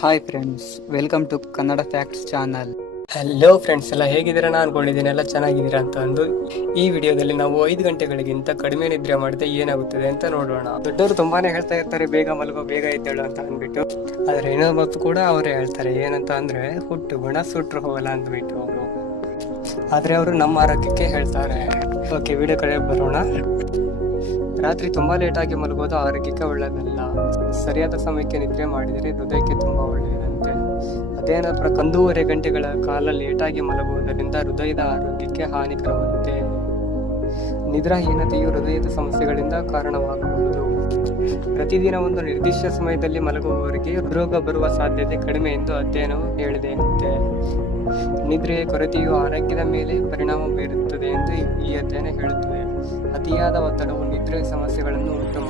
Hi friends, welcome to Kannada facts channel. Hello friends, ಎಲ್ಲ ಹೇಗಿದ್ದೀರಾ? ನಾನು ಅನ್ಕೊಂಡಿದ್ದೀನಿ ಎಲ್ಲ ಚೆನ್ನಾಗಿದ್ದೀರಾ ಅಂತ ಅಂದು. ಈ ವಿಡಿಯೋದಲ್ಲಿ ನಾವು 5 ಗಂಟೆಗಳಿಗಿಂತ ಕಡಿಮೆ ನಿದ್ರೆ ಮಾಡಿದ್ರೆ ಏನಾಗುತ್ತದೆ ಅಂತ ನೋಡೋಣ. ದೊಡ್ಡವರು ತುಂಬಾನೇ ಹೇಳ್ತಾ ಇರ್ತಾರೆ ಬೇಗ ಮಲಗೋ, ಬೇಗ ಎದ್ದೇಳು ಅಂತ ಅಂದ್ಬಿಟ್ಟು. ಆದ್ರೆ ಇನ್ನೊಬ್ಬತ್ತು ಕೂಡ ಅವರೇ ಹೇಳ್ತಾರೆ ಏನಂತ ಅಂದ್ರೆ, ಹುಟ್ಟು ಗುಣ ಸುಟ್ರು ಹೋಗಲ್ಲ ಅಂದ್ಬಿಟ್ಟು ಅವರು. ಆದ್ರೆ ಅವರು ನಮ್ಮ ಆರೋಗ್ಯಕ್ಕೆ ಹೇಳ್ತಾರೆ. ಓಕೆ, ವಿಡಿಯೋ ಕಡೆ ಬರೋಣ. ರಾತ್ರಿ ತುಂಬಾ ಲೇಟಾಗಿ ಮಲಗೋದು ಆರೋಗ್ಯಕ್ಕೆ ಒಳ್ಳೆಯದಲ್ಲ. ಸರಿಯಾದ ಸಮಯಕ್ಕೆ ನಿದ್ರೆ ಮಾಡಿದರೆ ಹೃದಯಕ್ಕೆ ತುಂಬಾ ಒಳ್ಳೆಯದಂತೆ. ಅದೇನ 1.5 ಗಂಟೆಗಳ ಕಾಲ ಲೇಟಾಗಿ ಮಲಗುವುದರಿಂದ ಹೃದಯದ ಆರೋಗ್ಯಕ್ಕೆ ಹಾನಿಕರವಂತೆ. ನಿದ್ರಾಹೀನತೆಯು ಹೃದಯದ ಸಮಸ್ಯೆಗಳಿಂದ ಕಾರಣವಾಗಬಹುದು. ಪ್ರತಿದಿನ ಒಂದು ನಿರ್ದಿಷ್ಟ ಸಮಯದಲ್ಲಿ ಮಲಗುವವರಿಗೆ ರೋಗ ಬರುವ ಸಾಧ್ಯತೆ ಕಡಿಮೆ ಎಂದು ಅಧ್ಯಯನವು ಹೇಳಿದೆ ಅಂತೆ. ನಿದ್ರೆಯ ಕೊರತೆಯು ಆರೋಗ್ಯದ ಮೇಲೆ ಪರಿಣಾಮ ಬೀರುತ್ತದೆ ಎಂದು ಈ ಅಧ್ಯಯನ ಹೇಳುತ್ತದೆ. ಅತಿಯಾದ ಒತ್ತಡವು ನಿದ್ರೆ ಸಮಸ್ಯೆಗಳನ್ನು ಉಂಟು